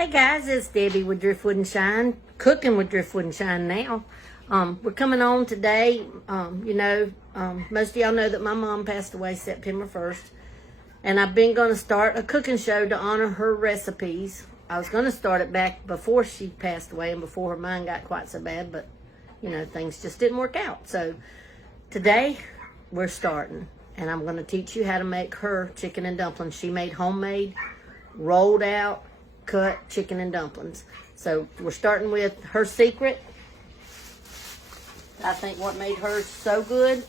Hey guys, it's Debbie with Driftwood and Shine, cooking with Driftwood and Shine now. We're coming on today. Most of y'all know that my mom passed away September 1st. And I've been going to start a cooking show to honor her recipes. I was going to start it back before she passed away and before her mind got quite so bad, but, things just didn't work out. So today we're starting, and I'm going to teach you how to make her chicken and dumplings. She made homemade, rolled out, cut chicken and dumplings. So we're starting with her secret. I think what made hers so good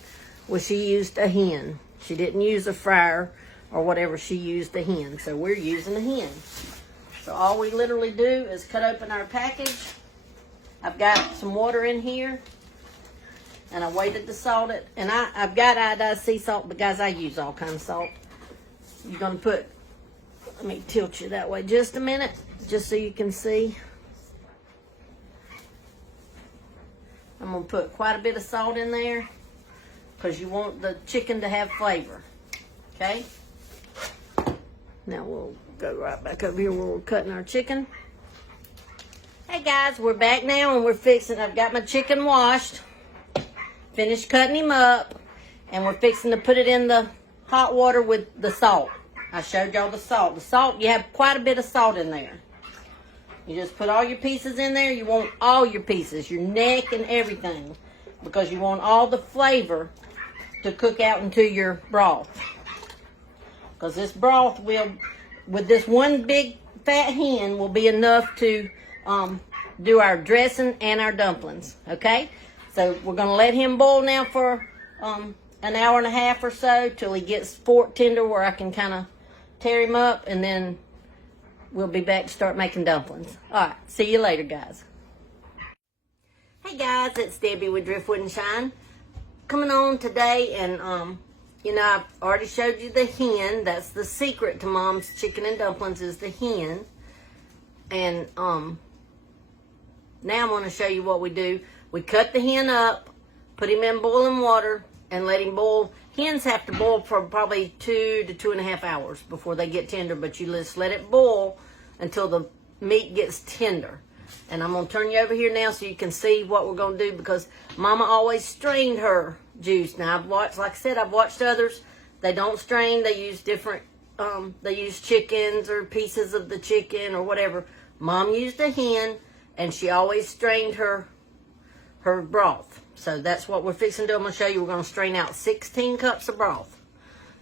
was she used a hen. She didn't use a fryer or whatever. She used a hen. So we're using a hen. So all we literally do is cut open our package. I've got some water in here, and I waited to salt it. And I've got iodized sea salt, but guys, I use all kinds of salt. You're going to put, let me tilt you that way just a minute, just so you can see. I'm going to put quite a bit of salt in there because you want the chicken to have flavor. Okay? Now we'll go right back over here where we're cutting our chicken. Hey guys, we're back now and we're fixing, I've got my chicken washed, finished cutting him up, and we're fixing to put it in the hot water with the salt. I showed y'all the salt. The salt, you have quite a bit of salt in there. You just put all your pieces in there. You want all your pieces, your neck and everything, because you want all the flavor to cook out into your broth. Because this broth will, with this one big fat hen, will be enough to do our dressing and our dumplings. Okay? So we're going to let him boil now for an hour and a half or so till he gets fork tender where I can kind of tear him up, and then we'll be back to start making dumplings. All right, see you later, guys. Hey guys, it's Debbie with Driftwood and Shine. Coming on today, and I've already showed you the hen. That's the secret to Mom's chicken and dumplings, is the hen. And now I'm going to show you what we do. We cut the hen up, put him in boiling water, and let him boil. Hens have to boil for probably 2 to 2.5 hours before they get tender, but you just let it boil until the meat gets tender. And I'm going to turn you over here now so you can see what we're going to do, because Mama always strained her juice. Now, I've watched, like I said, I've watched others. They don't strain. They use different, they use chickens or pieces of the chicken or whatever. Mom used a hen, and she always strained her broth. So that's what we're fixing to do. I'm going to show you. We're going to strain out 16 cups of broth.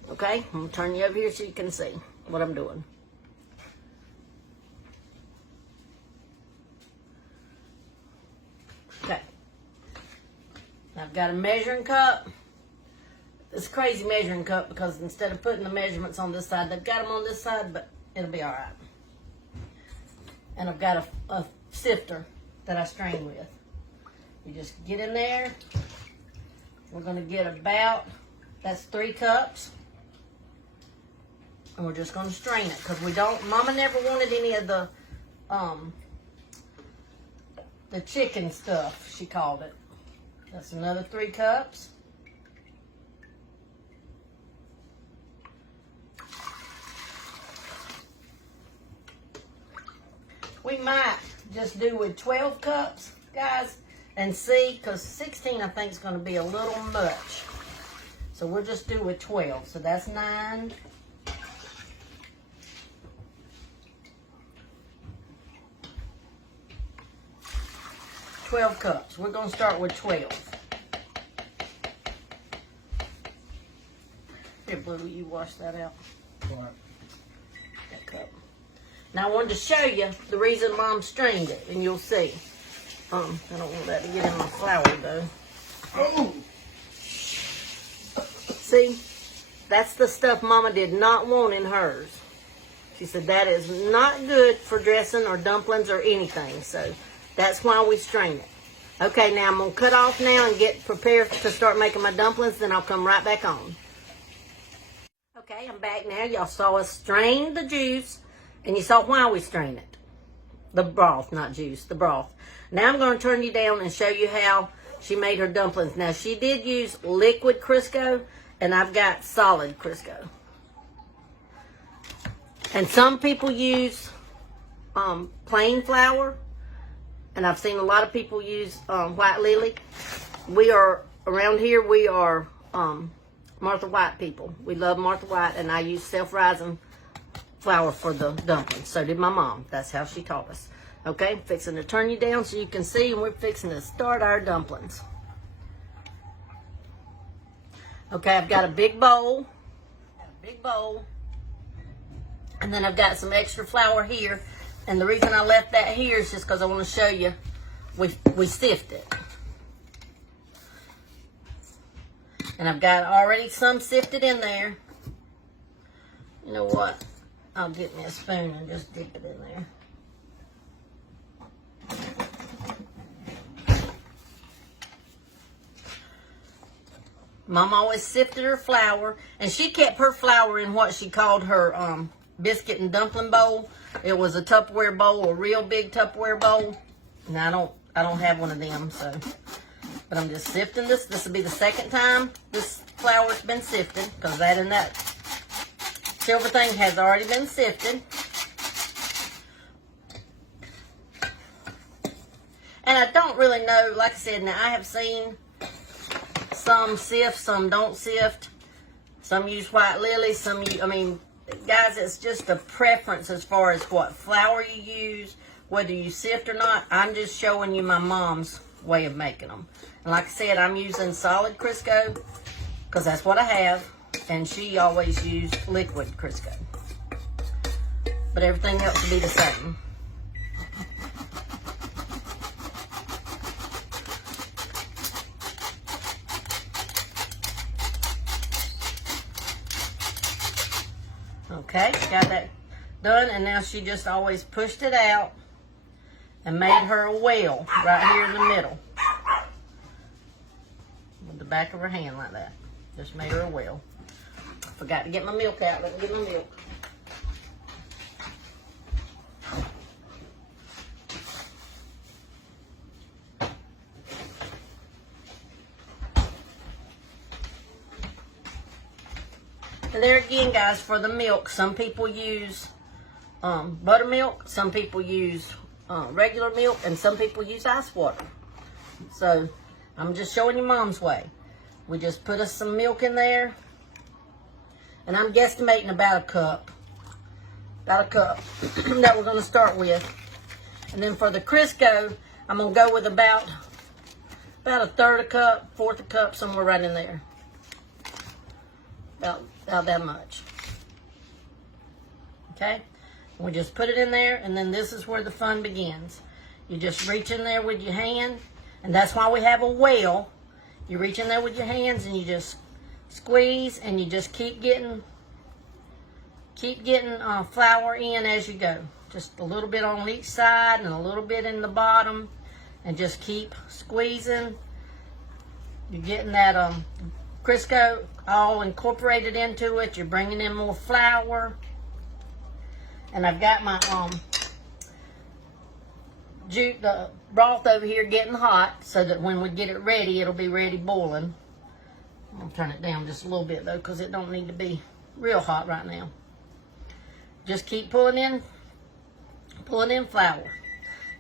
Okay? I'm going to turn you over here so you can see what I'm doing. Okay. I've got a measuring cup. It's a crazy measuring cup because instead of putting the measurements on this side, they've got them on this side, but it'll be all right. And I've got a sifter that I strain with. You just get in there. We're going to get about, that's 3 cups. And we're just going to strain it because we don't, Mama never wanted any of the chicken stuff, she called it. That's another 3 cups. We might just do with 12 cups, guys. And see, because 16 I think is going to be a little much. So we'll just do with 12. So that's 9. $12 cups. We're going to start with 12. Here, Blue, you wash that out. What? That cup. Now I wanted to show you the reason Mom strained it, and you'll see. I don't want that to get in my flour, though. Oh! See? That's the stuff Mama did not want in hers. She said that is not good for dressing or dumplings or anything. So that's why we strain it. Okay, now I'm going to cut off now and get prepared to start making my dumplings. Then I'll come right back on. Okay, I'm back now. Y'all saw us strain the juice. And you saw why we strain it. The broth, not juice, the broth. Now I'm going to turn you down and show you how she made her dumplings. Now, she did use liquid Crisco, and I've got solid Crisco. And some people use plain flour, and I've seen a lot of people use white lily. Around here, we are Martha White people. We love Martha White, and I use self-rising flour for the dumplings. So did my mom. That's how she taught us. Okay, fixing to turn you down so you can see, and we're fixing to start our dumplings. Okay, I've got a big bowl. And then I've got some extra flour here. And the reason I left that here is just because I want to show you we sift it. And I've got already some sifted in there. You know what? I'll get me a spoon and just dip it in there. Mom always sifted her flour, and she kept her flour in what she called her biscuit and dumpling bowl. It was a Tupperware bowl, a real big Tupperware bowl. Now I don't have one of them, so. But I'm just sifting this. This will be the second time this flour's been sifted, because that and that silver thing has already been sifted. And I don't really know, like I said, now I have seen some sift, some don't sift. Some use white lily, some use, guys, it's just a preference as far as what flour you use, whether you sift or not. I'm just showing you my mom's way of making them. And like I said, I'm using solid Crisco because that's what I have. And she always used liquid Crisco. But everything else will be the same. Okay, got that done, and now she just always pushed it out and made her a well right here in the middle. With the back of her hand like that. Just made her a well. Forgot to get my milk out. Let me get my milk. And there again, guys, for the milk, some people use buttermilk, some people use regular milk, and some people use ice water. So I'm just showing you Mom's way. We just put us some milk in there, and I'm guesstimating about a cup that we're going to start with. And then for the Crisco, I'm going to go with about a third a cup, fourth a cup, somewhere right in there. About that much. Okay? We just put it in there, and then this is where the fun begins. You just reach in there with your hand, and that's why we have a well. You reach in there with your hands, and you just squeeze, and you just keep getting flour in as you go. Just a little bit on each side, and a little bit in the bottom, and just keep squeezing. You're getting that Crisco all incorporated into it. You're bringing in more flour. And I've got my the broth over here getting hot so that when we get it ready, it'll be ready boiling. I'm going to turn it down just a little bit though, because it don't need to be real hot right now. Just keep pulling in flour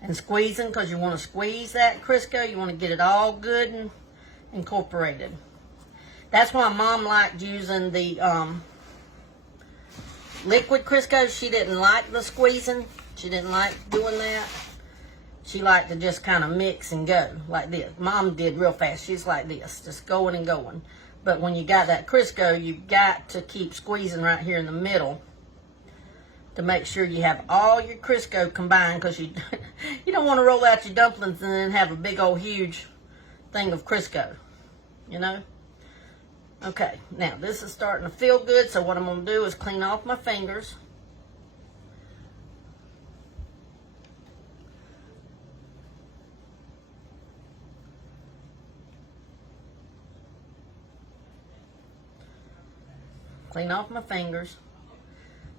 and squeezing, because you want to squeeze that Crisco. You want to get it all good and incorporated. That's why Mom liked using the liquid Crisco. She didn't like the squeezing. She didn't like doing that. She liked to just kind of mix and go like this. Mom did real fast. She's like this, just going and going. But when you got that Crisco, you've got to keep squeezing right here in the middle to make sure you have all your Crisco combined, because you don't want to roll out your dumplings and then have a big old huge thing of Crisco, you know? Okay, now this is starting to feel good, so what I'm going to do is clean off my fingers. Clean off my fingers.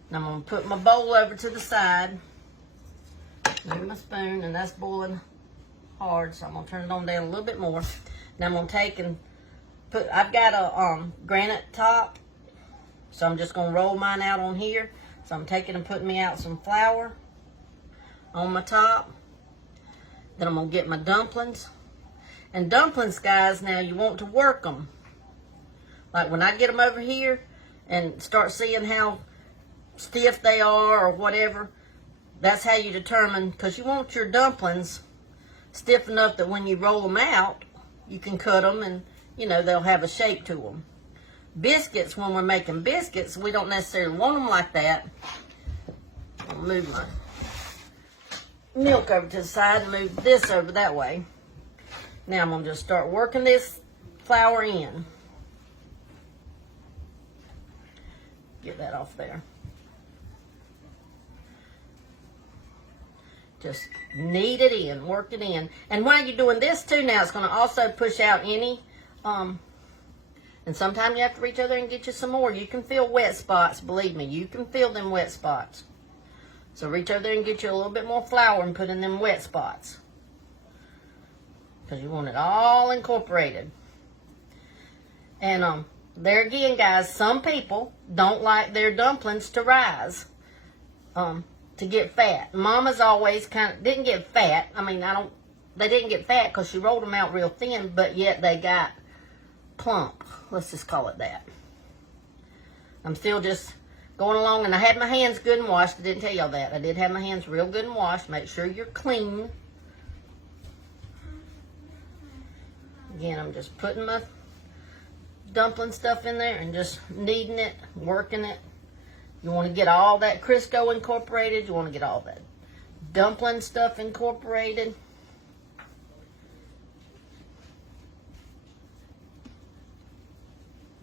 And I'm going to put my bowl over to the side. Move my spoon, and that's boiling hard, so I'm going to turn it on down a little bit more. Now I'm going to take and I've got a granite top, so I'm just going to roll mine out on here. So I'm taking and putting me out some flour. on my top. Then I'm going to get my dumplings. And dumplings, guys, now you want to work them. Like when I get them over here and start seeing how stiff they are or whatever, that's how you determine, because you want your dumplings stiff enough that when you roll them out, you can cut them and, you know, they'll have a shape to them. Biscuits, when we're making biscuits, we don't necessarily want them like that. I'll move my milk over to the side and move this over that way. Now I'm going to just start working this flour in. Get that off there. Just knead it in, work it in. And while you're doing this too, now it's going to also push out any, and sometimes you have to reach over there and get you some more. You can feel wet spots, believe me. You can feel them wet spots. So reach over there and get you a little bit more flour and put in them wet spots. Because you want it all incorporated. And there again, guys, some people don't like their dumplings to rise. To get fat. Mama's always didn't get fat. I mean, they didn't get fat because she rolled them out real thin, but yet they got plump. Let's just call it that. I'm still just going along, and I had my hands good and washed. I didn't tell y'all that. I did have my hands real good and washed. Make sure you're clean. Again, I'm just putting my dumpling stuff in there and just kneading it, working it. You want to get all that Crisco incorporated. You want to get all that dumpling stuff incorporated.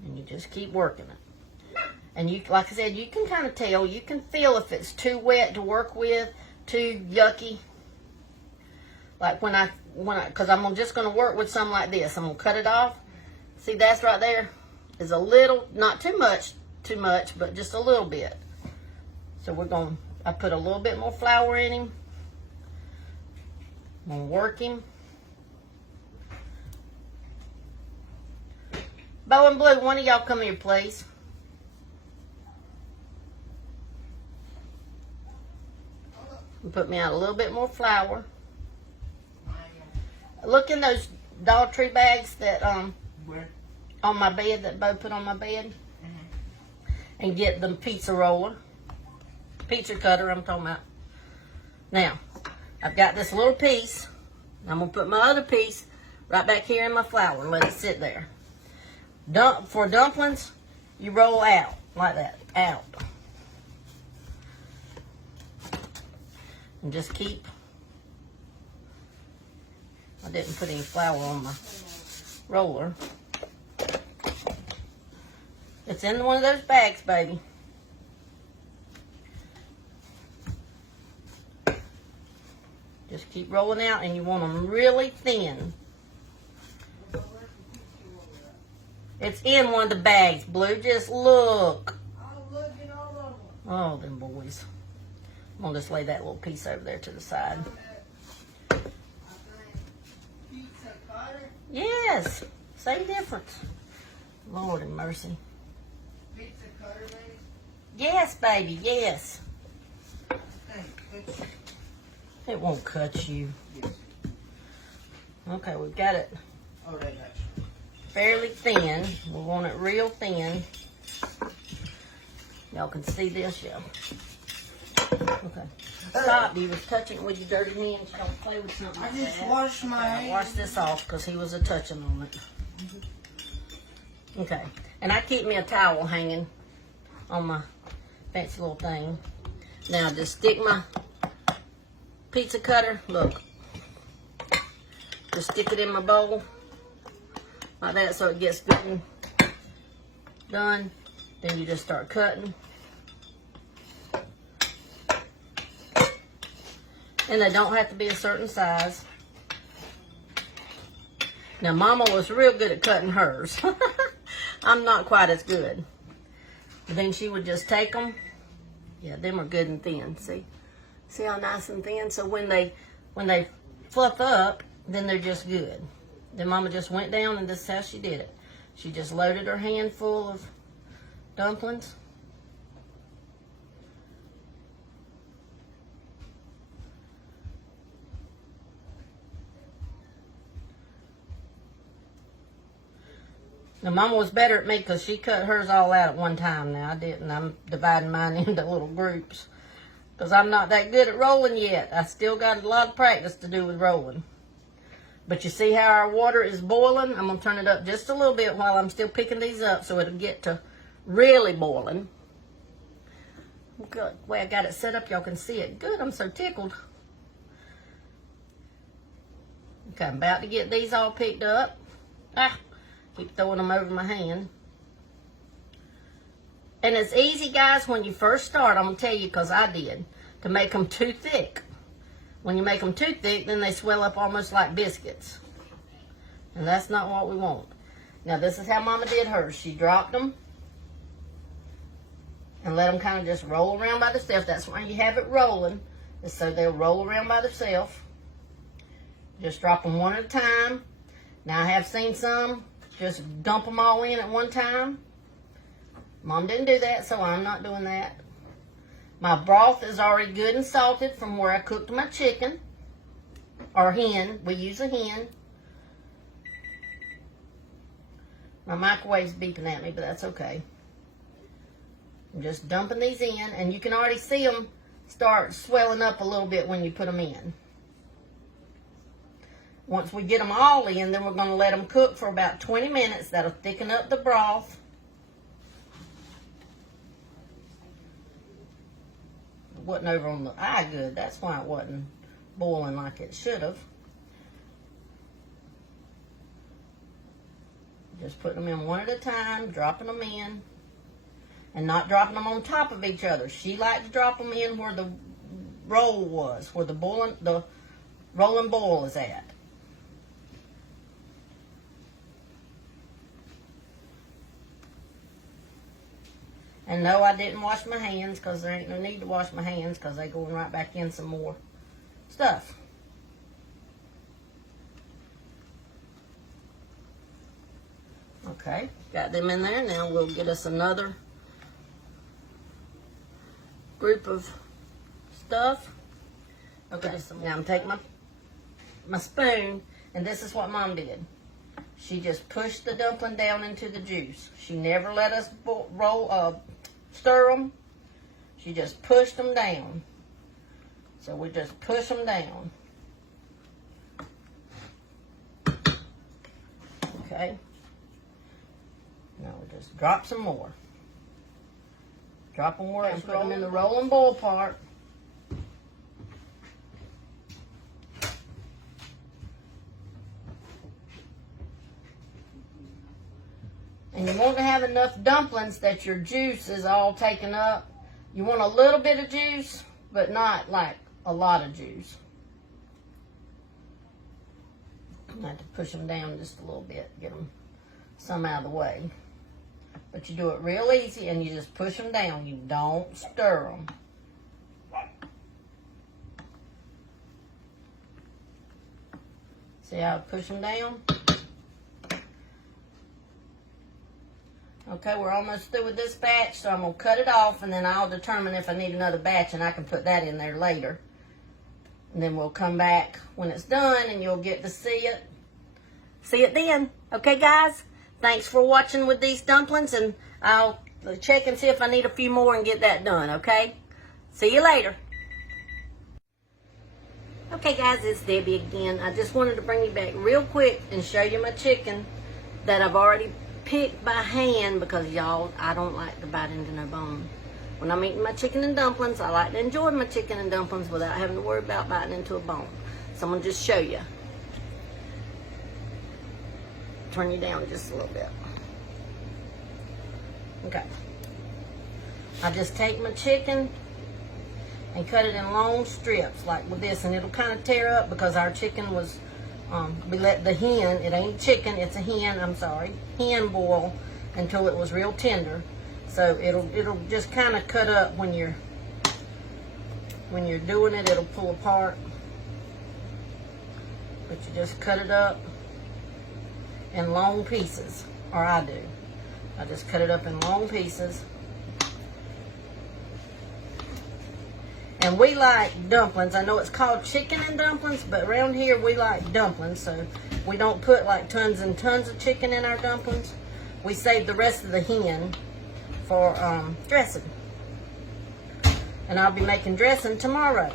And you just keep working it. And you, like I said, you can kind of tell. You can feel if it's too wet to work with, too yucky. Like because I'm just going to work with some like this. I'm going to cut it off. See, that's right there is a little, not too much, but just a little bit. So I put a little bit more flour in him. I'm going to work him. Bo and Blue, one of y'all come here, please. And put me out a little bit more flour. Look in those Dollar Tree bags that on my bed, that Bo put on my bed. And get the pizza roller. Pizza cutter, I'm talking about. Now, I've got this little piece. I'm going to put my other piece right back here in my flour and let it sit there. For dumplings, you roll out like that. Out. And just keep. I didn't put any flour on my roller. It's in one of those bags, baby. Just keep rolling out, and you want them really thin. It's in one of the bags, Blue. Just look. Oh, them boys. I'm going to just lay that little piece over there to the side. Yes. Same difference. Lord have mercy. Pizza cutter, baby? Yes, baby, yes. It won't cut you. Yes. Okay, we've got it Oh, they got you. fairly thin. We want it real thin. Y'all can see this, yeah. Okay. Stop, he was touching it with your dirty hands. You don't play with something like I just that. washed my hands. Wash this off because he was touching on it. Okay. And I keep me a towel hanging on my fancy little thing. Now just stick my pizza cutter. Look. Just stick it in my bowl. Like that so it gets good and done. Then you just start cutting. And they don't have to be a certain size. Now, Mama was real good at cutting hers. I'm not quite as good. But then she would just take them. Yeah, them are good and thin. See? See how nice and thin? So when they fluff up, then they're just good. Then Mama just went down, and this is how she did it. She just loaded her hand full of dumplings. And Mama was better at me because she cut hers all out at one time. Now I didn't. I'm dividing mine into little groups because I'm not that good at rolling yet. I still got a lot of practice to do with rolling. But you see how our water is boiling? I'm going to turn it up just a little bit while I'm still picking these up so it'll get to really boiling. Good. The way I got it set up, y'all can see it. Good. I'm so tickled. Okay, I'm about to get these all picked up. Keep throwing them over my hand. And it's easy, guys, when you first start, I'm going to tell you because I did, to make them too thick. When you make them too thick, then they swell up almost like biscuits. And that's not what we want. Now, this is how Mama did hers. She dropped them and let them kind of just roll around by themselves. That's why you have it rolling, is so they'll roll around by themselves. Just drop them one at a time. Now, I have seen some just dump them all in at one time. Mom didn't do that, so I'm not doing that. My broth is already good and salted from where I cooked my chicken. Or hen. We use a hen. My microwave's beeping at me, but that's okay. I'm just dumping these in, and you can already see them start swelling up a little bit when you put them in. Once we get them all in, then we're going to let them cook for about 20 minutes. That'll thicken up the broth. It wasn't over on the eye good. That's why it wasn't boiling like it should have. Just putting them in one at a time, dropping them in, and not dropping them on top of each other. She liked to drop them in where the roll was, where the rolling boil is at. And no, I didn't wash my hands because there ain't no need to wash my hands because they're going right back in some more stuff. Okay, got them in there. Now we'll get us another group of stuff. Okay, now I'm taking my spoon, and this is what Mom did. She just pushed the dumpling down into the juice. She never let us stir them. She just pushed them down. So we just push them down. Okay. Now we just drop some more. Drop them more and put them in the roll and boil part. And you want to have enough dumplings that your juice is all taken up. You want a little bit of juice, but not like a lot of juice. I have to push them down just a little bit, get them some out of the way. But you do it real easy and you just push them down. You don't stir them. See how I push them down? Okay, we're almost through with this batch, so I'm going to cut it off, and then I'll determine if I need another batch, and I can put that in there later. And then we'll come back when it's done, and you'll get to see it. See it then. Okay, guys? Thanks for watching with these dumplings, and I'll check and see if I need a few more and get that done, okay? See you later. Okay, guys, it's Debbie again. I just wanted to bring you back real quick and show you my chicken that I've already picked by hand because, y'all, I don't like to bite into no bone. When I'm eating my chicken and dumplings, I like to enjoy my chicken and dumplings without having to worry about biting into a bone. So I'm going to just show you. Turn you down just a little bit. Okay. I just take my chicken and cut it in long strips like with this, and it'll kind of tear up because our chicken was we let the hen, it ain't chicken, it's a hen, I'm sorry, hen boil until it was real tender. So it'll just kind of cut up when you're doing it, it'll pull apart. But you just cut it up in long pieces, or I do. I just cut it up in long pieces. And we like dumplings. I know it's called chicken and dumplings, but around here we like dumplings. So we don't put like tons and tons of chicken in our dumplings. we saved the rest of the hen for dressing. And I'll be making dressing tomorrow.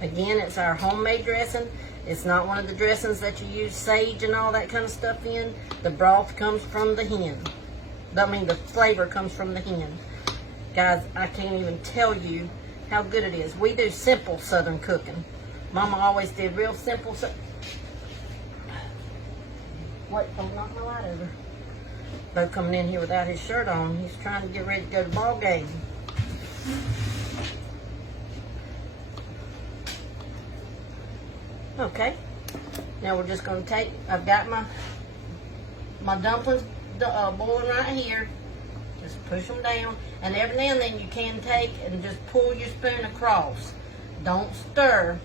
Again, it's our homemade dressing. It's not one of the dressings that you use sage and all that kind of stuff in. The broth comes from the hen. I mean, the flavor comes from the hen. Guys, I can't even tell you how good it is. We do simple Southern cooking. Mama always did real simple. Wait, don't knock my light over. Bo coming in here without his shirt on. He's trying to get ready to go to the ball game. Okay, now we're just going to take, I've got my dumplings boiling right here. Just push them down, and every now and then you can take and just pull your spoon across. Don't stir,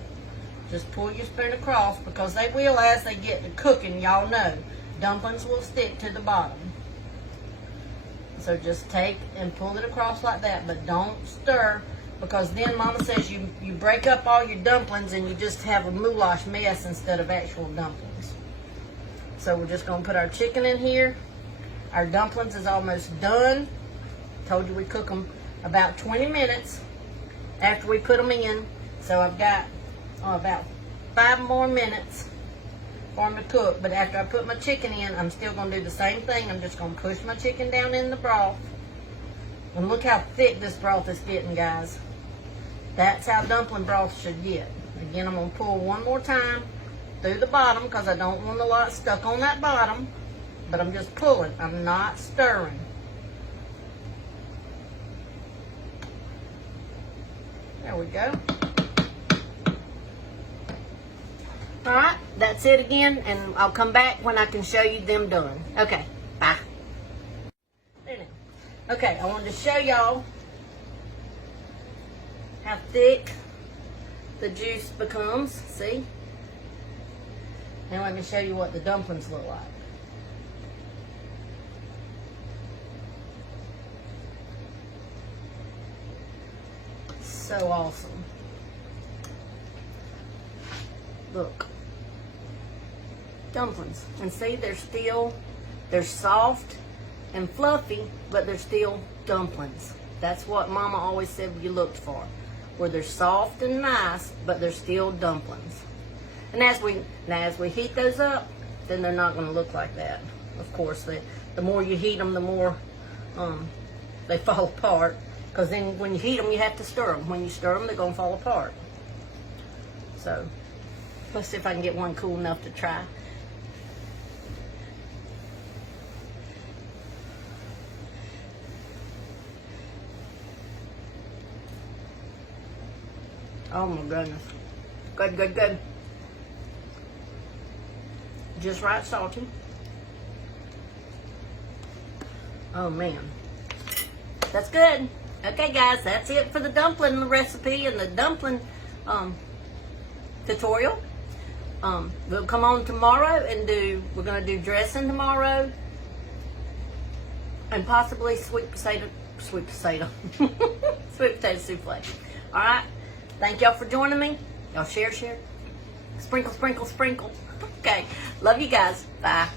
just pull your spoon across, because they will, as they get to cooking, y'all know, dumplings will stick to the bottom. So just take and pull it across like that, but don't stir, because then Mama says you break up all your dumplings and you just have a goulash mess instead of actual dumplings. So we're just going to put our chicken in here. Our dumplings is almost done. Told you we cook them about 20 minutes after we put them in. So I've got about 5 more minutes for them to cook. But after I put my chicken in, I'm still going to do the same thing. I'm just going to push my chicken down in the broth. And look how thick this broth is getting, guys. That's how dumpling broth should get. Again, I'm going to pull one more time through the bottom, because I don't want a lot stuck on that bottom. But I'm just pulling. I'm not stirring. There we go. Alright, that's it again, and I'll come back when I can show you them done. Okay, bye. There now. Okay, I wanted to show y'all how thick the juice becomes. See? Now let me show you what the dumplings look like. So awesome. Look. Dumplings. And see, they're soft and fluffy, but they're still dumplings. That's what Mama always said you looked for. Where they're soft and nice, but they're still dumplings. And as we heat those up, then they're not going to look like that. Of course, the more you heat them, the more they fall apart. Because then when you heat them, you have to stir them. When you stir them, they're going to fall apart. So, let's see if I can get one cool enough to try. Oh my goodness. Good, good, good. Just right salty. Oh man. That's good. Okay guys, that's it for the dumpling recipe and the dumpling tutorial. We'll come on tomorrow and we're going to do dressing tomorrow. And possibly sweet potato sweet potato souffle. Alright? Thank y'all for joining me. Y'all share. Sprinkle, sprinkle, sprinkle. Okay. Love you guys. Bye.